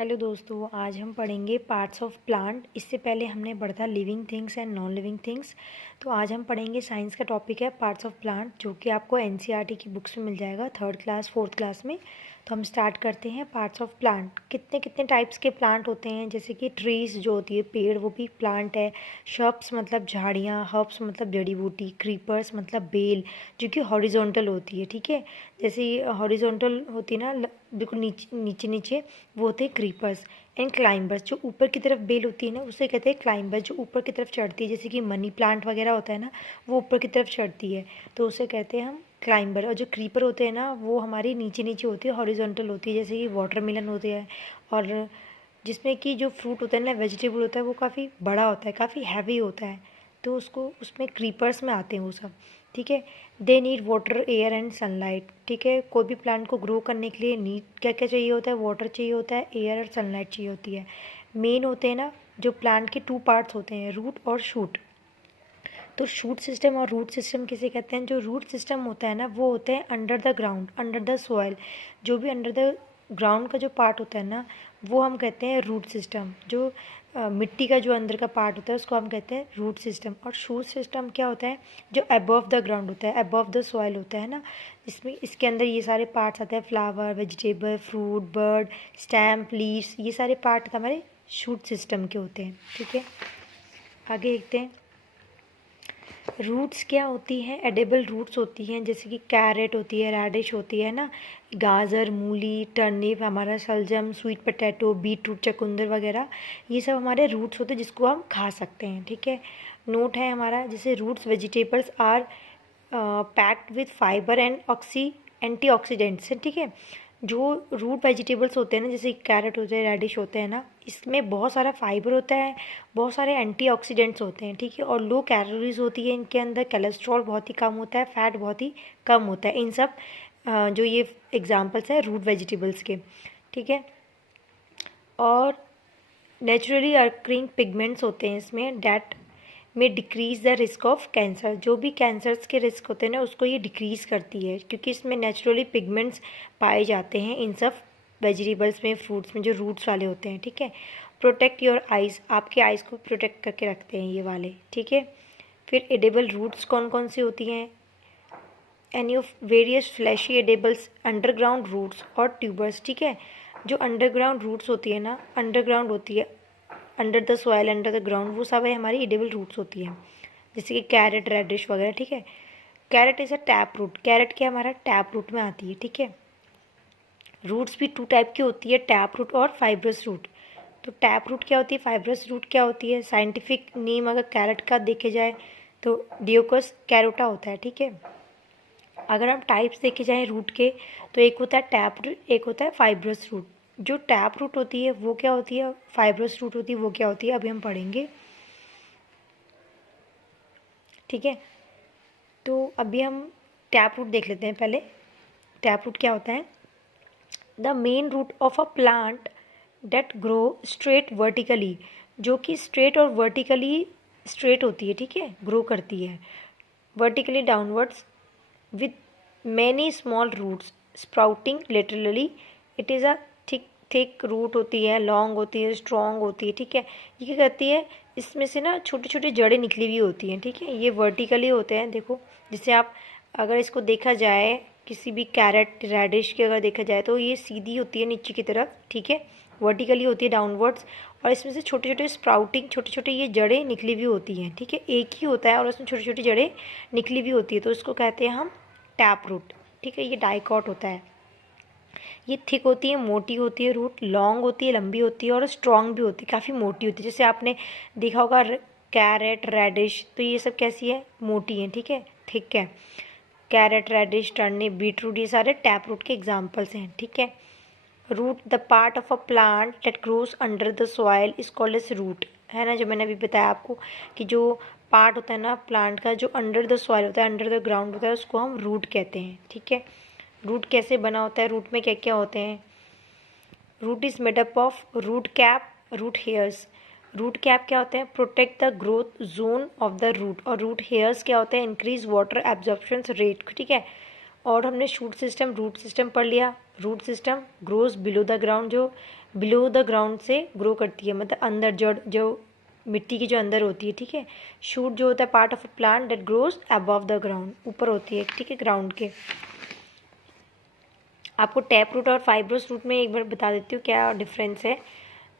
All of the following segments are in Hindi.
हेलो दोस्तों, आज हम पढ़ेंगे पार्ट्स ऑफ प्लांट। इससे पहले हमने पढ़ा था living things and non living things. तो आज हम पढ़ेंगे साइंस का टॉपिक है पार्ट्स ऑफ प्लांट, जो कि आपको एनसीईआरटी की बुक्स में मिल जाएगा 3rd क्लास 4th क्लास में। तो हम स्टार्ट करते हैं पार्ट्स ऑफ प्लांट। कितने कितने टाइप्स के प्लांट होते हैं, जैसे कि ट्रीज़ जो होती है पेड़, वो भी प्लांट है। शर्ब्स मतलब झाड़ियाँ, हर्ब्स मतलब जड़ी बूटी, क्रीपर्स मतलब बेल जो कि हॉरिजॉन्टल होती है। ठीक है, जैसे हॉरिजॉन्टल होती है ना, बिल्कुल नीचे नीचे नीचे, वो होते हैं क्रीपर्स। एंड क्लाइंबर्स, जो ऊपर की तरफ बेल होती है ना, उसे कहते हैं क्लाइंबर्स, जो ऊपर की तरफ चढ़ती है। जैसे कि मनी प्लांट वगैरह होता है ना, वो ऊपर की तरफ चढ़ती है, तो उसे कहते हैं हम क्लाइंबर। और जो क्रीपर होते हैं ना, वो हमारी नीचे नीचे होती है, हॉरिजॉन्टल होती है। जैसे कि वाटरमेलन होते हैं, और जिसमें कि जो फ्रूट होता है ना, वेजिटेबल होता है, वो काफ़ी बड़ा होता है, काफ़ी हैवी होता है, तो उसको उसमें क्रीपर्स में आते हैं वो सब। ठीक है, they need water, air and sunlight. ठीक है, कोई भी प्लांट को ग्रो करने के लिए नीड क्या क्या चाहिए होता है? वाटर चाहिए होता है, एयर और सनलाइट चाहिए होती है। मेन होते हैं ना, जो प्लांट के 2 पार्ट्स होते हैं, रूट और शूट। तो शूट सिस्टम और रूट सिस्टम किसे कहते हैं? जो रूट सिस्टम होता है ना, वो होते हैं under the ground, under the soil. जो भी अंडर द ग्राउंड का जो पार्ट होता है ना, वो हम कहते हैं रूट सिस्टम। जो मिट्टी का जो अंदर का पार्ट होता है, उसको हम कहते हैं रूट सिस्टम। और शूट सिस्टम क्या होता है? जो अबव द ग्राउंड होता है, अबव द सॉइल होता है ना, इसमें इसके अंदर ये सारे पार्ट्स आते हैं, flower, vegetable, fruit, bird, stamp, leaves, ये सारे पार्ट हमारे शूट सिस्टम के होते हैं। ठीक है, आगे देखते हैं। रूट्स क्या होती हैं? एडिबल रूट्स होती हैं, जैसे कि कैरेट होती है, रेडिश होती है ना, गाजर, मूली, टर्निप, हमारा सलजम, स्वीट पोटैटो, बीटरूट, चकुंदर वगैरह, ये सब हमारे रूट्स होते हैं जिसको हम खा सकते हैं। ठीक है, नोट है हमारा, जैसे roots vegetables are packed with fibre and antioxidants है। ठीक है, जो रूट वेजिटेबल्स होते हैं ना, जैसे कैरेट होते हैं, रेडिश होते हैं ना, इसमें बहुत सारा फाइबर होता है, बहुत सारे एंटीऑक्सीडेंट्स होते हैं। ठीक है, और लो कैलोरीज होती है इनके अंदर, कोलेस्ट्रॉल बहुत ही कम होता है, फैट बहुत ही कम होता है। इन सब जो ये एग्जांपल्स हैं रूट वेजिटेबल्स के। ठीक है, और नेचुरली अक्रिंग पिगमेंट्स होते हैं इसमें, डैट में decrease the risk of cancer. जो भी कैंसर्स के रिस्क होते हैं ना, उसको ये डिक्रीज़ करती है, क्योंकि इसमें नेचुरली पिगमेंट्स पाए जाते हैं इन सब वेजिटेबल्स में, फ्रूट्स में, जो रूट्स वाले होते हैं। ठीक है, प्रोटेक्ट योर आइज़, आपके आइज़ को प्रोटेक्ट करके रखते हैं ये वाले। ठीक है, फिर एडिबल रूट्स कौन कौन सी होती हैं? Any of various fleshy edibles, underground roots और ट्यूबर्स। ठीक है, जो अंडरग्राउंड रूट्स होती है ना, अंडरग्राउंड होती है, under the soil, under the ground, वो सब है हमारी एडिबल रूट्स होती है, जैसे कि कैरेट, रेडिश वगैरह। ठीक है, carrot is a tap root. Carrot क्या हमारा टैप रूट में आती है। ठीक है, रूट्स भी 2 टाइप की होती है, टैप रूट और फाइब्रस रूट। तो टैप रूट क्या होती है, फाइब्रस रूट क्या होती है? साइंटिफिक नेम अगर कैरेट का देखे जाए तो डियोकस कैरोटा होता है। ठीक है, अगर हम टाइप्स देखे जाएँ रूट के, तो एक होता है टैप रूट, एक होता है फाइब्रस रूट। जो टैप रूट होती है वो क्या होती है, फाइब्रस रूट होती है वो क्या होती है, अभी हम पढ़ेंगे। ठीक है, तो अभी हम टैप रूट देख लेते हैं पहले। टैप रूट क्या होता है? The main root of a plant that grow straight vertically, जो कि स्ट्रेट और वर्टिकली स्ट्रेट होती है। ठीक है, ग्रो करती है vertically downwards with many small roots sprouting laterally. It is a thick root होती है, लॉन्ग होती है, स्ट्रॉन्ग होती है। ठीक है, ये क्या करती है, इसमें से ना छोटी छोटी जड़ें निकली हुई होती हैं। ठीक है, ये वर्टिकली होते हैं। देखो, जिसे आप अगर इसको देखा जाए, किसी भी कैरेट, रेडिश की अगर देखा जाए, तो ये सीधी होती है नीचे की तरफ। ठीक है, वर्टिकली होती है डाउनवर्ड्स, और इसमें से छोटे छोटे स्प्राउटिंग, छोटे छोटे ये जड़ें निकली हुई होती हैं। ठीक है, एक ही होता है और उसमें छोटी छोटी जड़ें निकली हुई होती है, तो इसको कहते हैं हम टैप रूट। ठीक है, ये डाइकॉट होता है। ये थिक होती है, मोटी होती है, रूट लॉन्ग होती है, लंबी होती है, और स्ट्रॉन्ग भी होती है, काफ़ी मोटी होती है। जैसे आपने देखा होगा कैरेट, रेडिश, तो ये सब कैसी है, मोटी है। ठीक है, थिक है। कैरेट, रेडिश, टर्निप, बीटरूट, ये सारे टैप रूट के एग्जाम्पल्स हैं। ठीक है, root, the part of a plant that grows under the soil is called as root, है ना, जो मैंने अभी बताया आपको कि जो पार्ट होता है ना प्लांट का, जो अंडर द सॉइल होता है, अंडर द ग्राउंड होता है, उसको हम रूट कहते हैं। ठीक है, रूट कैसे बना होता है, रूट में क्या क्या होते हैं? Root is made up of root cap, root hairs. Root cap क्या होते हैं? Protect the growth zone of the root. और रूट हेयर्स क्या होते हैं? Increase water absorption rate. ठीक है, और हमने शूट सिस्टम, रूट सिस्टम पढ़ लिया। Root system grows below the ground, जो बिलो द ग्राउंड से ग्रो करती है, मतलब अंदर जड़ जो मिट्टी की जो अंदर होती है, ठीक है। शूट जो होता है part of a plant that grows above the ground, ऊपर होती है, ठीक है, ग्राउंड के। आपको टैप रूट और फाइब्रस रूट में एक बार बता देती हूँ क्या डिफरेंस है।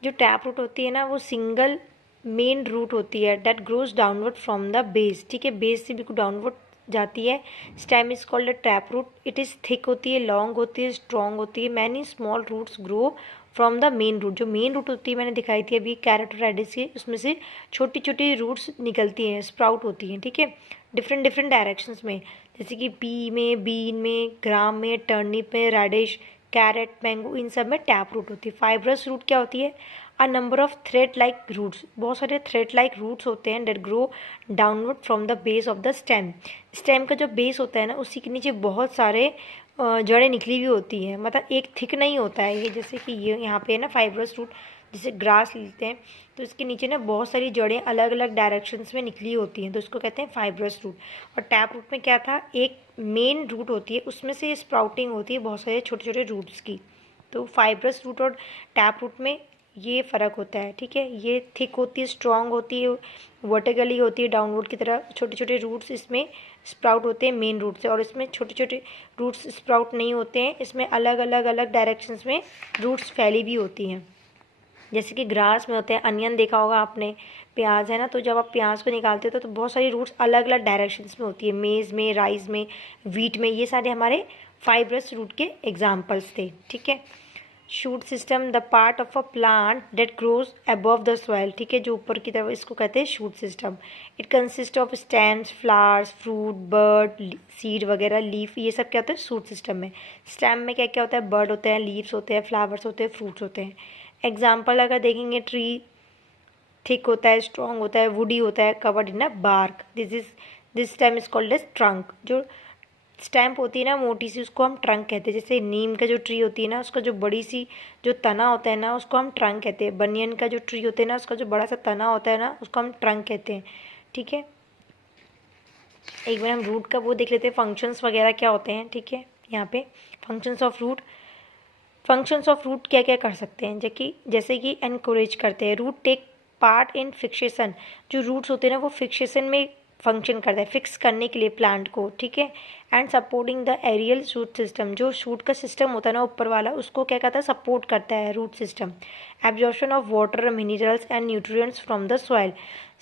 जो टैप रूट होती है ना, वो सिंगल मेन रूट होती है that grows downward from the base, ठीक है, बेस से बिल्कुल डाउनवर्ड जाती है। Stem is called a tap root. It is thick होती है, लॉन्ग होती है, स्ट्रॉन्ग होती है। Many small roots grow from the main root. जो मेन रूट होती है मैंने दिखाई थी अभी कैरेट और रेडिस की, उसमें से छोटी छोटी रूट्स निकलती हैं, स्प्राउट होती हैं, ठीक है, डिफरेंट डिफरेंट डायरेक्शंस में, जैसे कि पी में, बीन में, ग्राम में, टर्निप में, रेडिश, कैरेट, मैंगो, इन सब में टैप रूट होती है। फाइब्रस रूट क्या होती है? A number of thread like roots, बहुत सारे थ्रेड लाइक रूट्स होते हैं that grow downward from the base of the stem. Stem का जो बेस होता है ना, उसी के नीचे बहुत सारे जड़ें निकली हुई होती हैं, मतलब एक थिक नहीं होता है ये, जैसे कि ये यहाँ पे है ना फाइब्रस रूट, जैसे ग्रास लेते हैं तो इसके नीचे ना बहुत सारी जड़ें अलग अलग डायरेक्शंस में निकली होती हैं, तो इसको कहते हैं फाइब्रस रूट। और टैप रूट में क्या था, एक मेन रूट होती है, उसमें से स्प्राउटिंग होती है बहुत सारे छोटे छोटे रूट्स की। तो फाइब्रस रूट और टैप रूट में ये फ़र्क होता है, ठीक है। ये थिक होती है, स्ट्रॉन्ग होती है, वर्टिकली होती है, डाउनवर्ड की तरह छोटे छोटे रूट्स इसमें स्प्राउट होते हैं मेन रूट से, और इसमें छोटे छोटे रूट्स स्प्राउट नहीं होते हैं, इसमें अलग अलग अलग डायरेक्शंस में रूट्स फैली भी होती हैं। जैसे कि ग्रास में होते हैं, अनियन देखा होगा आपने, प्याज है ना, तो जब आप प्याज को निकालते हो तो बहुत सारी रूट्स अलग अलग डायरेक्शंस में होती है, मेज़ में, राइस में, वीट में, ये सारे हमारे फाइब्रस रूट के एग्जाम्पल्स थे, ठीक है। Shoot system the part of a plant that grows above the soil, ठीक है, जो ऊपर की तरफ, इसको कहते हैं shoot system. It consist of stems, flowers, fruit, bird, seed वगैरह, लीफ, ये सब क्या होता है शूट सिस्टम में। स्टेम में क्या क्या होता है, बर्ड होते हैं, लीव्स होते हैं, फ्लावर्स होते हैं, फ्रूट्स होते हैं। एग्जाम्पल अगर देखेंगे, ट्री थिक होता है, स्ट्रॉन्ग होता है, वुडी होता है, covered in a bark, this stem is called as trunk. जो स्टैम्प होती है ना मोटी सी, उसको हम ट्रंक कहते हैं। जैसे नीम का जो ट्री होती है ना, उसका जो बड़ी सी जो तना होता है ना, उसको हम ट्रंक कहते हैं। बनियन का जो ट्री होता है ना, उसका जो बड़ा सा तना होता है ना, उसको हम ट्रंक कहते हैं, ठीक है। एक बार हम रूट का वो देख लेते हैं, फंक्शंस वगैरह क्या होते हैं, ठीक है। यहाँ पे functions of root, functions of root क्या क्या कर सकते हैं, जैसे कि एनकरेज करते हैं, root take part in fixation. जो रूट्स होते हैं ना, वो फिक्सेशन में फंक्शन करता है, फिक्स करने के लिए प्लांट को, ठीक है। And supporting the aerial shoot system, जो शूट का सिस्टम होता है ना ऊपर वाला, उसको क्या कहता है, सपोर्ट करता है root system. Absorption of water, minerals and nutrients from the soil,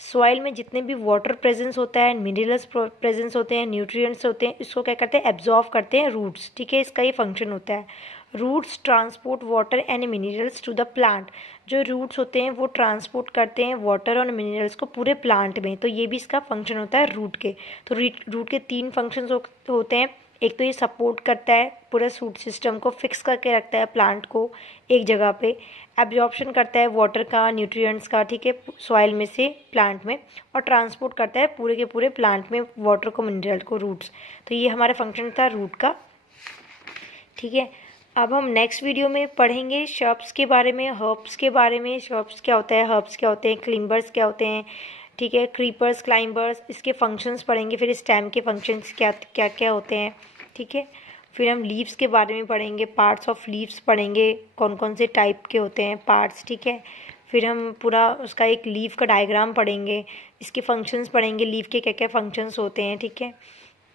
soil में जितने भी वाटर प्रेजेंस होता है, मिनरल्स प्रेजेंस होते हैं, न्यूट्रिएंट्स होते हैं, इसको क्या करते हैं, एब्जॉर्ब करते हैं रूट्स, ठीक है। इसका ये फंक्शन होता है। Roots transport water and minerals to the plant, जो रूट्स होते हैं वो ट्रांसपोर्ट करते हैं वाटर और मिनरल्स को पूरे प्लांट में, तो ये भी इसका फंक्शन होता है रूट के। तो रूट के तीन फंक्शंस होते हैं। एक तो ये सपोर्ट करता है पूरा रूट सिस्टम को, फिक्स करके रखता है प्लांट को एक जगह पे। एब्जॉर्प्शन करता है वाटर का, न्यूट्रिएंट्स का, ठीक है, सॉइल में से प्लांट में, और ट्रांसपोर्ट करता है पूरे के पूरे प्लांट में वाटर को, मिनरल को, रूट्स। तो ये हमारा फंक्शन था रूट का, ठीक है। अब हम नेक्स्ट वीडियो में पढ़ेंगे शर्ब्स के बारे में, हर्ब्स के बारे में। शर्ब्स क्या होता है, हर्ब्स क्या होते हैं, क्लिम्बर्स क्या होते हैं, ठीक है, क्रीपर्स, क्लाइंबर्स, इसके फंक्शंस पढ़ेंगे। फिर स्टेम के फंक्शंस क्या क्या क्या होते हैं, ठीक है। फिर हम लीव्स के बारे में पढ़ेंगे, पार्ट्स ऑफ लीव्स पढ़ेंगे, कौन कौन से टाइप के होते हैं पार्ट्स, ठीक है। फिर हम पूरा उसका एक लीव का डायग्राम पढ़ेंगे, इसके फंक्शंस पढ़ेंगे, लीव के क्या क्या फंक्शंस होते हैं, ठीक है,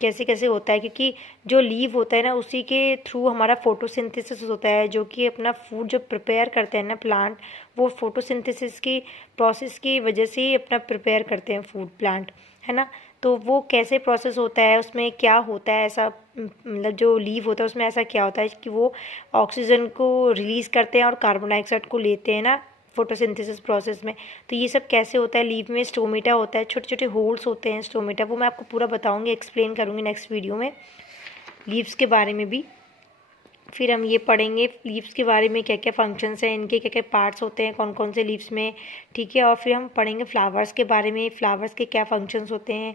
कैसे कैसे होता है, क्योंकि जो लीव होता है ना, उसी के थ्रू हमारा फोटोसिंथेसिस होता है, जो कि अपना फूड जो प्रिपेयर करते हैं ना प्लांट, वो फोटोसिंथेसिस की प्रोसेस की वजह से ही अपना प्रिपेयर करते हैं फूड प्लांट, है ना। तो वो कैसे प्रोसेस होता है, उसमें क्या होता है ऐसा, मतलब जो लीव होता है उसमें ऐसा क्या होता है कि वो ऑक्सीजन को रिलीज़ करते हैं और कार्बन डाइऑक्साइड को लेते हैं ना फोटोसिंथेसिस प्रोसेस में। तो ये सब कैसे होता है, लीव में स्टोमेटा होता है, छोटे छोटे होल्स होते हैं स्टोमेटा, वो मैं आपको पूरा बताऊंगी, एक्सप्लेन करूंगी नेक्स्ट वीडियो में लीव्स के बारे में भी। फिर हम ये पढ़ेंगे लीव्स के बारे में, क्या क्या फंक्शंस हैं इनके, क्या क्या पार्ट्स होते हैं कौन कौन से लीव्स में, ठीक है। और फिर हम पढ़ेंगे फ्लावर्स के बारे में, फ्लावर्स के क्या फंक्शंस होते हैं,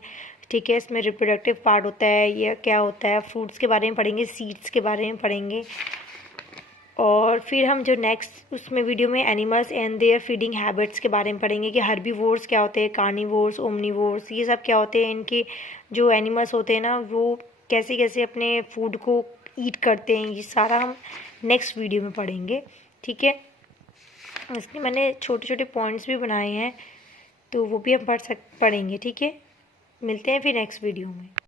ठीक है, इसमें रिप्रोडक्टिव पार्ट होता है, ये क्या होता है। फ्रूट्स के बारे में पढ़ेंगे, सीड्स के बारे में पढ़ेंगे। और फिर हम जो नेक्स्ट उसमें वीडियो में animals and their feeding habits के बारे में पढ़ेंगे कि हर्बीवोर्स क्या होते हैं, कार्निवोर्स, ओमनीवोर्स, ये सब क्या होते हैं, इनके जो एनिमल्स होते हैं ना वो कैसे कैसे अपने फूड को ईट करते हैं, ये सारा हम नेक्स्ट वीडियो में पढ़ेंगे, ठीक है। इसमें मैंने छोटे छोटे पॉइंट्स भी बनाए हैं, तो वो भी हम पढ़ेंगे, ठीक है। मिलते हैं फिर नेक्स्ट वीडियो में।